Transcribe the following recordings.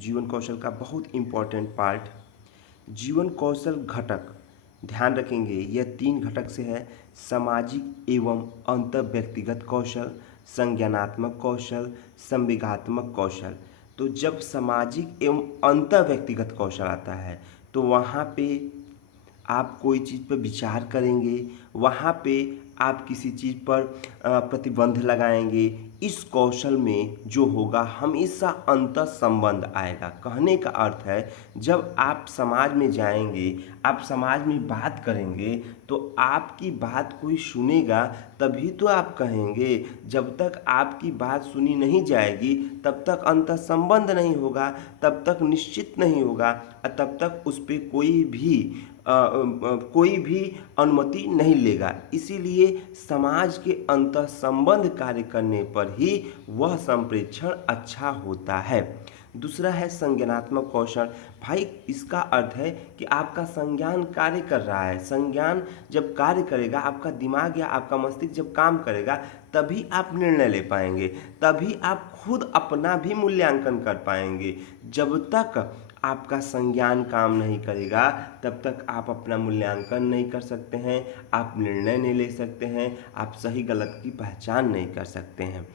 जीवन कौशल का बहुत इम्पॉर्टेंट पार्ट। जीवन कौशल घटक ध्यान रखेंगे, यह 3 घटक से है। सामाजिक एवं अंतर व्यक्तिगत कौशल, संज्ञानात्मक कौशल, संवेगात्मक कौशल। तो जब सामाजिक एवं अंतर व्यक्तिगत कौशल आता है तो वहाँ पे आप कोई चीज़ पर विचार करेंगे, वहाँ पे आप किसी चीज़ पर प्रतिबंध लगाएंगे। इस कौशल में जो होगा हमेशा अंतर संबंध आएगा। कहने का अर्थ है, जब आप समाज में जाएंगे, आप समाज में बात करेंगे तो आपकी बात कोई सुनेगा तभी तो आप कहेंगे। जब तक आपकी बात सुनी नहीं जाएगी तब तक अंतर संबंध नहीं होगा, तब तक निश्चित नहीं होगा और तब तक उस पर कोई भी अनुमति नहीं लेगा। इसीलिए समाज के अंतर संबंध कार्य करने पर ही वह संप्रेक्षण अच्छा होता है। दूसरा है संज्ञानात्मक कौशल। भाई इसका अर्थ है कि आपका संज्ञान कार्य कर रहा है। संज्ञान जब कार्य करेगा, आपका दिमाग या आपका मस्तिष्क जब काम करेगा तभी आप निर्णय ले पाएंगे, तभी आप खुद अपना भी मूल्यांकन कर पाएंगे। जब तक आपका संज्ञान काम नहीं करेगा तब तक आप अपना मूल्यांकन नहीं कर सकते हैं, आप निर्णय नहीं ले सकते हैं, आप सही गलत की पहचान नहीं कर सकते हैं।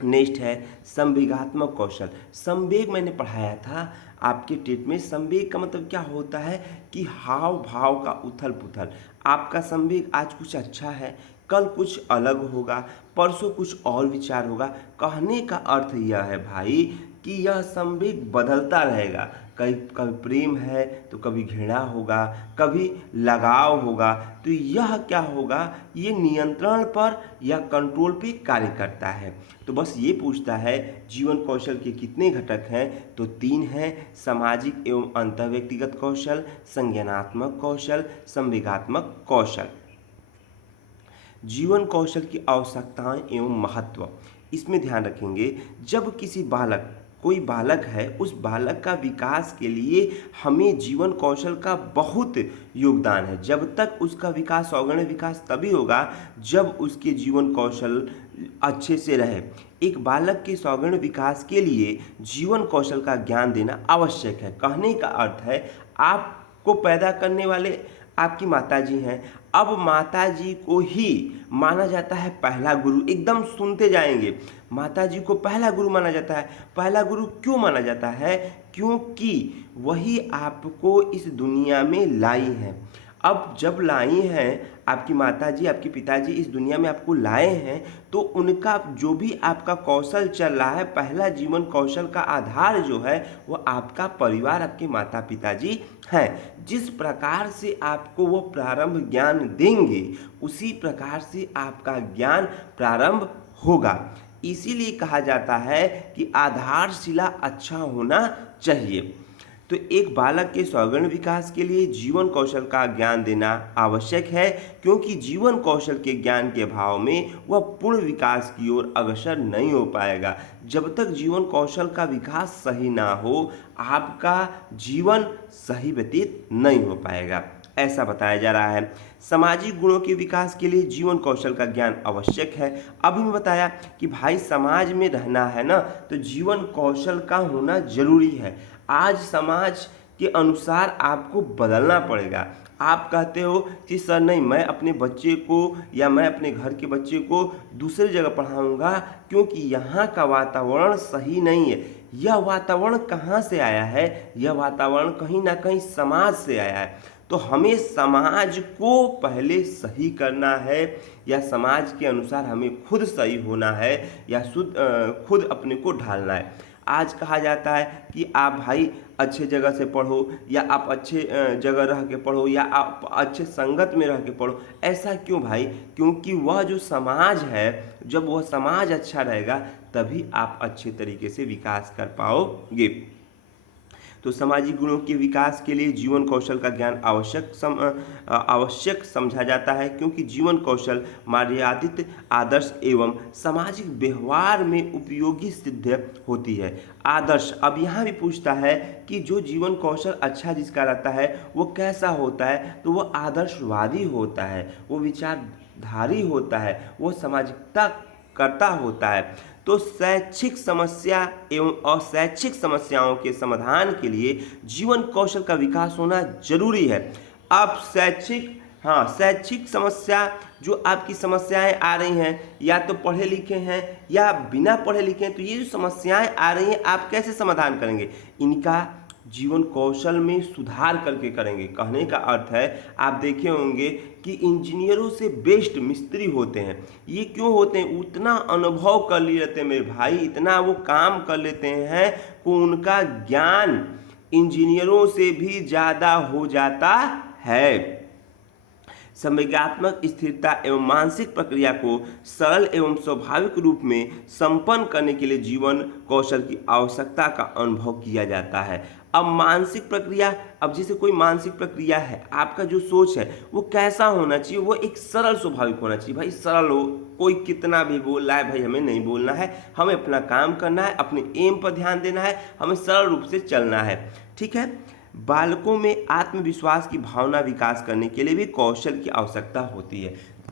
नेक्स्ट है संवेगात्मक कौशल। संवेग मैंने पढ़ाया था आपके टेट में। संवेग का मतलब क्या होता है कि हाव भाव का उथल पुथल। आपका संवेग आज कुछ अच्छा है, कल कुछ अलग होगा, परसों कुछ और विचार होगा। कहने का अर्थ यह है भाई कि यह संवेग बदलता रहेगा। कभी कभी प्रेम है तो कभी घृणा होगा, कभी लगाव होगा। तो यह क्या होगा, ये नियंत्रण पर या कंट्रोल पे कार्य करता है। तो बस ये पूछता है जीवन कौशल के कितने घटक हैं, तो 3 हैं। सामाजिक एवं अंतर व्यक्तिगत कौशल, संज्ञानात्मक कौशल, संवेगात्मक कौशल। जीवन कौशल की आवश्यकताएं एवं महत्व, इसमें ध्यान रखेंगे। जब कोई बालक है, उस बालक का विकास के लिए हमें जीवन कौशल का बहुत योगदान है। जब तक उसका विकास सौगुण विकास तभी होगा जब उसके जीवन कौशल अच्छे से रहे। एक बालक के सौगुण विकास के लिए जीवन कौशल का ज्ञान देना आवश्यक है। कहने का अर्थ है, आपको पैदा करने वाले आपकी माताजी हैं। अब माताजी को ही माना जाता है पहला गुरु। एकदम सुनते जाएंगे, माताजी को पहला गुरु माना जाता है। पहला गुरु क्यों माना जाता है? क्योंकि वही आपको इस दुनिया में लाई हैं। अब जब लाई हैं आपकी माताजी, आपके पिताजी इस दुनिया में आपको लाए हैं, तो उनका जो भी आपका कौशल चल रहा है, पहला जीवन कौशल का आधार जो है वो आपका परिवार, आपके माता पिताजी हैं। जिस प्रकार से आपको वो प्रारंभ ज्ञान देंगे उसी प्रकार से आपका ज्ञान प्रारंभ होगा। इसीलिए कहा जाता है कि आधारशिला अच्छा होना चाहिए। तो एक बालक के सौगुण विकास के लिए जीवन कौशल का ज्ञान देना आवश्यक है, क्योंकि जीवन कौशल के ज्ञान के अभाव में वह पूर्ण विकास की ओर अग्रसर नहीं हो पाएगा। जब तक जीवन कौशल का विकास सही ना हो, आपका जीवन सही व्यतीत नहीं हो पाएगा, ऐसा बताया जा रहा है। सामाजिक गुणों के विकास के लिए जीवन कौशल का ज्ञान आवश्यक है। अभी मैं बताया कि भाई समाज में रहना है ना, तो जीवन कौशल का होना जरूरी है। आज समाज के अनुसार आपको बदलना पड़ेगा। आप कहते हो कि सर नहीं, मैं अपने बच्चे को या मैं अपने घर के बच्चे को दूसरी जगह पढ़ाऊंगा क्योंकि यहाँ का वातावरण सही नहीं है। यह वातावरण कहाँ से आया है? यह वातावरण कहीं ना कहीं समाज से आया है। तो हमें समाज को पहले सही करना है, या समाज के अनुसार हमें खुद सही होना है, या खुद अपने को ढालना है। आज कहा जाता है कि आप भाई अच्छे जगह से पढ़ो, या आप अच्छे जगह रह के पढ़ो, या आप अच्छे संगत में रह के पढ़ो। ऐसा क्यों भाई? क्योंकि वह जो समाज है, जब वह समाज अच्छा रहेगा तभी आप अच्छे तरीके से विकास कर पाओगे। तो सामाजिक गुणों के विकास के लिए जीवन कौशल का ज्ञान आवश्यक समझा जाता है, क्योंकि जीवन कौशल मर्यादित आदर्श एवं सामाजिक व्यवहार में उपयोगी सिद्ध होती है। आदर्श, अब यहाँ भी पूछता है कि जो जीवन कौशल अच्छा जिसका रहता है वो कैसा होता है, तो वो आदर्शवादी होता है, वो विचारधारी होता है, वो सामाजिकता करता होता है। तो शैक्षिक समस्या एवं अशैक्षिक समस्याओं के समाधान के लिए जीवन कौशल का विकास होना जरूरी है। अब शैक्षिक समस्या जो आपकी समस्याएं आ रही हैं, या तो पढ़े लिखे हैं या बिना पढ़े लिखे हैं, तो ये जो समस्याएं आ रही हैं आप कैसे समाधान करेंगे? इनका जीवन कौशल में सुधार करके करेंगे। कहने का अर्थ है, आप देखे होंगे कि इंजीनियरों से बेस्ट मिस्त्री होते हैं। ये क्यों होते हैं? उतना अनुभव कर लिए रहते हैं मेरे भाई, इतना वो काम कर लेते हैं कि उनका ज्ञान इंजीनियरों से भी ज़्यादा हो जाता है। संवेगात्मक स्थिरता एवं मानसिक प्रक्रिया को सरल एवं स्वाभाविक रूप में संपन्न करने के लिए जीवन कौशल की आवश्यकता का अनुभव किया जाता है। अब मानसिक प्रक्रिया, अब जैसे कोई मानसिक प्रक्रिया है, आपका जो सोच है वो कैसा होना चाहिए? वो एक सरल स्वाभाविक होना चाहिए। भाई सरल हो, कोई कितना भी बोल रहा है भाई हमें नहीं बोलना है, हमें अपना काम करना है, अपने एम पर ध्यान देना है, हमें सरल रूप से चलना है। ठीक है। बालकों में आत्मविश्वास की भावना विकास करने के लिए भी कौशल की आवश्यकता होती है।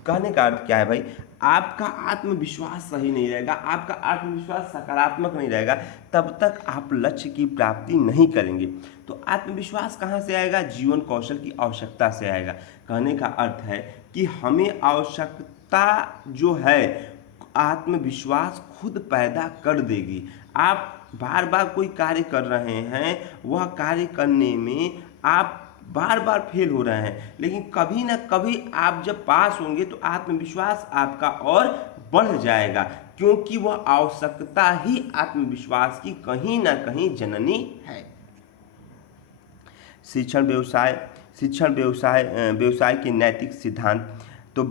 कहने का अर्थ क्या है भाई? आपका आत्मविश्वास सही नहीं रहेगा, आपका आत्मविश्वास सकारात्मक नहीं रहेगा, तब तक आप लक्ष्य की प्राप्ति नहीं करेंगे। तो आत्मविश्वास कहाँ से आएगा? जीवन कौशल की आवश्यकता से आएगा। कहने का अर्थ है कि हमें आवश्यकता जो है आत्मविश्वास खुद पैदा कर देगी। आप बार बार कोई कार्य कर रहे हैं, वह कार्य करने में आप बार बार फेल हो रहे हैं, लेकिन कभी ना कभी आप जब पास होंगे तो आत्मविश्वास आपका और बढ़ जाएगा, क्योंकि वह आवश्यकता ही आत्मविश्वास की कहीं ना कहीं जननी है। शिक्षण व्यवसाय के नैतिक सिद्धांत तो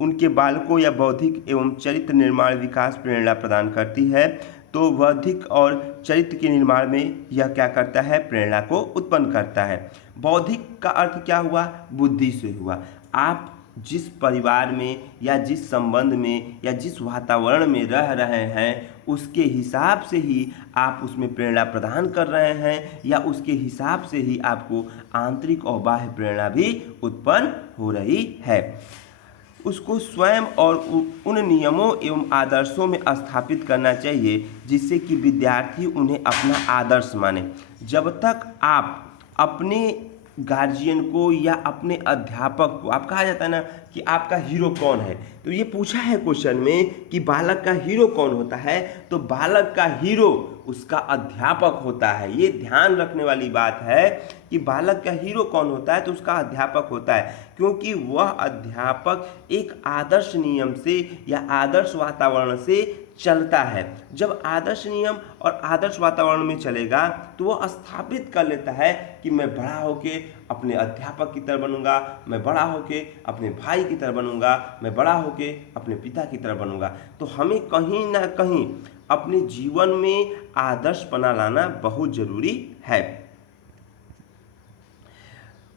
उनके बालकों या बौद्धिक एवं चरित्र निर्माण विकास प्रेरणा प्रदान करती है। तो बौद्धिक और चरित्र के निर्माण में यह क्या करता है? प्रेरणा को उत्पन्न करता है। बौद्धिक का अर्थ क्या हुआ? बुद्धि से हुआ। आप जिस परिवार में या जिस संबंध में या जिस वातावरण में रह रहे हैं, उसके हिसाब से ही आप उसमें प्रेरणा प्रदान कर रहे हैं, या उसके हिसाब से ही आपको आंतरिक और बाह्य प्रेरणा भी उत्पन्न हो रही है। उसको स्वयं और उन नियमों एवं आदर्शों में स्थापित करना चाहिए जिससे कि विद्यार्थी उन्हें अपना आदर्श माने। जब तक आप अपने गार्जियन को या अपने अध्यापक को, आप कहा जाता है ना कि आपका हीरो कौन है, तो ये पूछा है क्वेश्चन में कि बालक का हीरो कौन होता है, तो बालक का हीरो उसका अध्यापक होता है। ये ध्यान रखने वाली बात है कि बालक का हीरो कौन होता है, तो उसका अध्यापक होता है, क्योंकि वह अध्यापक एक आदर्श नियम से या आदर्श वातावरण से चलता है। जब आदर्श नियम और आदर्श वातावरण में चलेगा तो वह स्थापित कर लेता है कि मैं बड़ा होके अपने अध्यापक की तरह बनूंगा, मैं बड़ा होके अपने भाई की तरह बनूंगा, मैं बड़ा होके अपने पिता की तरह बनूंगा। तो हमें कहीं ना कहीं अपने जीवन में आदर्शपना लाना बहुत जरूरी है।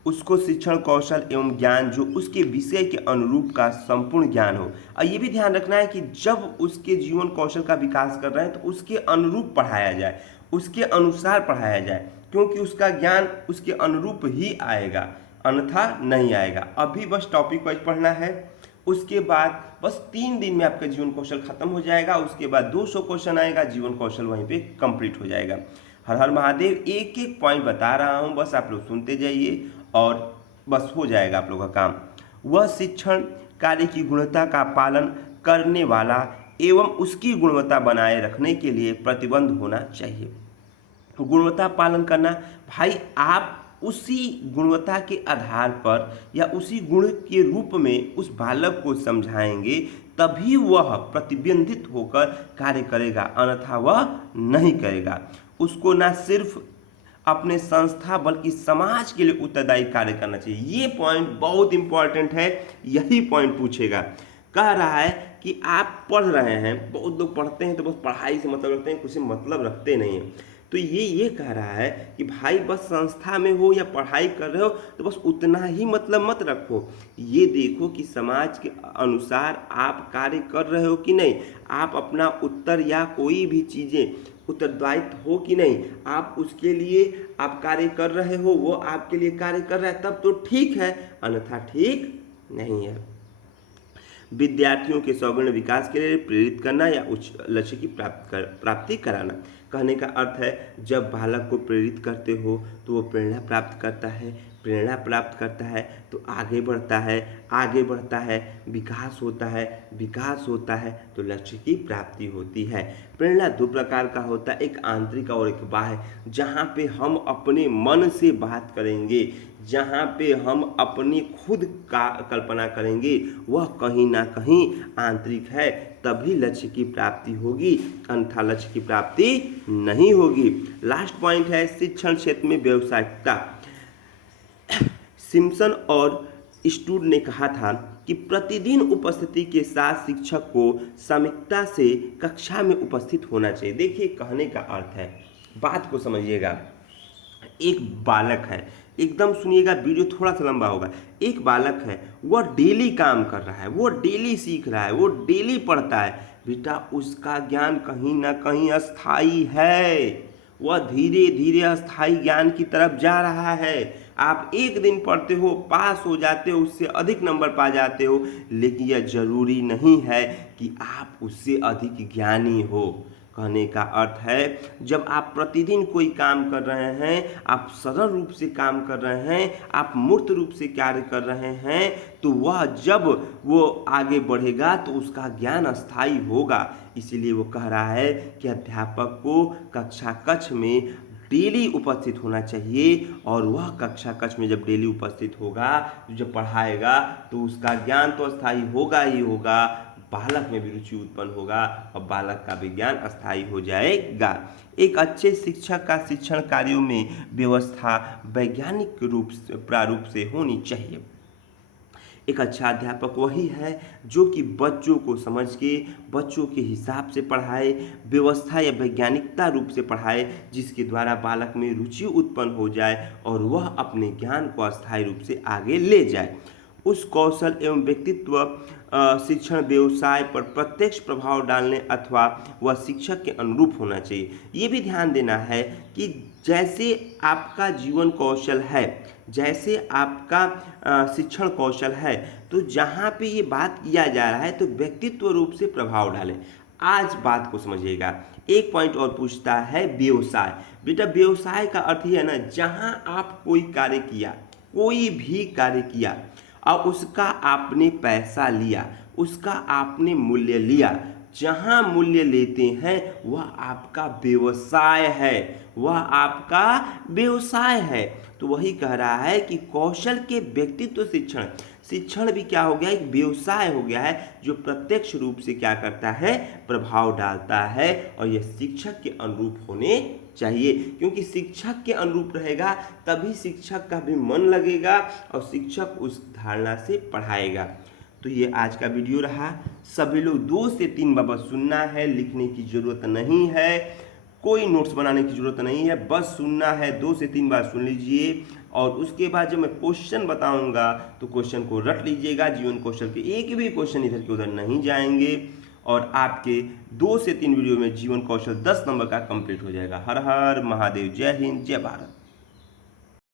उसको शिक्षण कौशल एवं ज्ञान जो उसके विषय के अनुरूप का संपूर्ण ज्ञान हो। और ये भी ध्यान रखना है कि जब उसके जीवन कौशल का विकास कर रहे हैं तो उसके अनुरूप पढ़ाया जाए, उसके अनुसार पढ़ाया जाए, क्योंकि उसका ज्ञान उसके अनुरूप ही आएगा, अन्यथा नहीं आएगा। अभी बस टॉपिक वाइज पढ़ना है, उसके बाद बस 3 दिन में आपका जीवन कौशल खत्म हो जाएगा। उसके बाद 200 क्वेश्चन आएगा, जीवन कौशल वहीं पे कंप्लीट हो जाएगा। हर हर महादेव। एक एक पॉइंट बता रहा हूँ, बस आप लोग सुनते जाइए और बस हो जाएगा आप लोग का काम। वह शिक्षण कार्य की गुणवत्ता का पालन करने वाला एवं उसकी गुणवत्ता बनाए रखने के लिए प्रतिबद्ध होना चाहिए। गुणवत्ता पालन करना, भाई आप उसी गुणवत्ता के आधार पर या उसी गुण के रूप में उस बालक को समझाएंगे, तभी वह प्रतिबंधित होकर कार्य करेगा, अन्यथा वह नहीं करेगा। उसको ना सिर्फ अपने संस्था बल्कि समाज के लिए उत्तरदायी कार्य करना चाहिए। ये पॉइंट बहुत इंपॉर्टेंट है, यही पॉइंट पूछेगा। कह रहा है कि आप पढ़ रहे हैं, बहुत लोग पढ़ते हैं तो बस पढ़ाई से मतलब रखते हैं, कुछ से मतलब रखते नहीं हैं। तो ये कह रहा है कि भाई बस संस्था में हो या पढ़ाई कर रहे हो तो बस उतना ही मतलब मत रखो, ये देखो कि समाज के अनुसार आप कार्य कर रहे हो कि नहीं, आप अपना उत्तर या कोई भी चीज़ें उत्तरदायित्व हो कि नहीं, आप उसके लिए आप कार्य कर रहे हो, वो आपके लिए कार्य कर रहा है, तब तो ठीक है, अन्यथा ठीक नहीं है। विद्यार्थियों के सौगुण विकास के लिए प्रेरित करना या उच्च लक्ष्य की प्राप्ति कराना। कहने का अर्थ है जब बालक को प्रेरित करते हो तो वो प्रेरणा प्राप्त करता है, प्रेरणा प्राप्त करता है तो आगे बढ़ता है, आगे बढ़ता है, विकास होता है, विकास होता है तो लक्ष्य की प्राप्ति होती है। प्रेरणा दो प्रकार का होता है, एक आंतरिक और एक बाह्य। जहाँ पे हम अपने मन से बात करेंगे, जहाँ पे हम अपनी खुद का कल्पना करेंगे, वह कहीं ना कहीं आंतरिक है, तभी लक्ष्य की प्राप्ति होगी, अन्यथा लक्ष्य की प्राप्ति नहीं होगी। लास्ट पॉइंट है शिक्षण क्षेत्र में व्यावसायिकता। सिम्पसन और स्टूड ने कहा था कि प्रतिदिन उपस्थिति के साथ शिक्षक को सामयिकता से कक्षा में उपस्थित होना चाहिए। देखिए कहने का अर्थ है, बात को समझिएगा। एक बालक है, एकदम सुनिएगा, वीडियो थोड़ा सा लंबा होगा। एक बालक है, वह डेली काम कर रहा है, वो डेली सीख रहा है, वो डेली पढ़ता है। बेटा उसका ज्ञान कहीं ना कहीं अस्थाई है, वह धीरे धीरे अस्थाई ज्ञान की तरफ जा रहा है। आप एक दिन पढ़ते हो, पास हो जाते हो, उससे अधिक नंबर पा जाते हो, लेकिन यह जरूरी नहीं है कि आप उससे अधिक ज्ञानी हो। कहने का अर्थ है जब आप प्रतिदिन कोई काम कर रहे हैं, आप सरल रूप से काम कर रहे हैं, आप मूर्त रूप से कार्य कर रहे हैं, तो वह जब वो आगे बढ़ेगा तो उसका ज्ञान अस्थायी होगा। इसीलिए वो कह रहा है कि अध्यापक को कक्षा कक्ष में डेली उपस्थित होना चाहिए, और वह कक्षा कक्ष में जब डेली उपस्थित होगा, जब पढ़ाएगा, तो उसका ज्ञान तो अस्थायी होगा ही होगा, बालक में भी रुचि उत्पन्न होगा और बालक का विज्ञान अस्थायी हो जाएगा। एक अच्छे शिक्षक का शिक्षण कार्यों में व्यवस्था वैज्ञानिक प्रारूप से होनी चाहिए। एक अच्छा अध्यापक वही है जो कि बच्चों को समझ के, बच्चों के हिसाब से पढ़ाए, व्यवस्था या वैज्ञानिकता रूप से पढ़ाए, जिसके द्वारा बालक में रुचि उत्पन्न हो जाए और वह अपने ज्ञान को अस्थायी रूप से आगे ले जाए। उस कौशल एवं व्यक्तित्व शिक्षण व्यवसाय पर प्रत्यक्ष प्रभाव डालने अथवा वह शिक्षक के अनुरूप होना चाहिए। ये भी ध्यान देना है कि जैसे आपका जीवन कौशल है, जैसे आपका शिक्षण कौशल है, तो जहाँ पे ये बात किया जा रहा है तो व्यक्तित्व रूप से प्रभाव डाले। आज बात को समझिएगा। एक पॉइंट और पूछता है व्यवसाय। बेटा व्यवसाय का अर्थ ही है ना, जहाँ आप कोई कार्य किया, कोई भी कार्य किया और उसका आपने पैसा लिया, उसका आपने मूल्य लिया, जहाँ मूल्य लेते हैं वह आपका व्यवसाय है, वह आपका व्यवसाय है। तो वही कह रहा है कि कौशल के व्यक्तित्व शिक्षण, शिक्षण भी क्या हो गया, एक व्यवसाय हो गया है जो प्रत्यक्ष रूप से क्या करता है, प्रभाव डालता है, और यह शिक्षक के अनुरूप होने चाहिए। क्योंकि शिक्षक के अनुरूप रहेगा तभी शिक्षक का भी मन लगेगा और शिक्षक उस धारणा से पढ़ाएगा। तो ये आज का वीडियो रहा। सभी लोग 2 से 3 बार बस सुनना है, लिखने की ज़रूरत नहीं है, कोई नोट्स बनाने की ज़रूरत नहीं है, बस सुनना है। 2 से 3 बार सुन लीजिए और उसके बाद जब मैं क्वेश्चन बताऊंगा तो क्वेश्चन को रट लीजिएगा। जीवन कौशल के एक भी क्वेश्चन इधर के उधर नहीं जाएंगे और आपके 2 से 3 वीडियो में जीवन कौशल 10 नंबर का कंप्लीट हो जाएगा। हर हर महादेव, जय हिंद, जय भारत।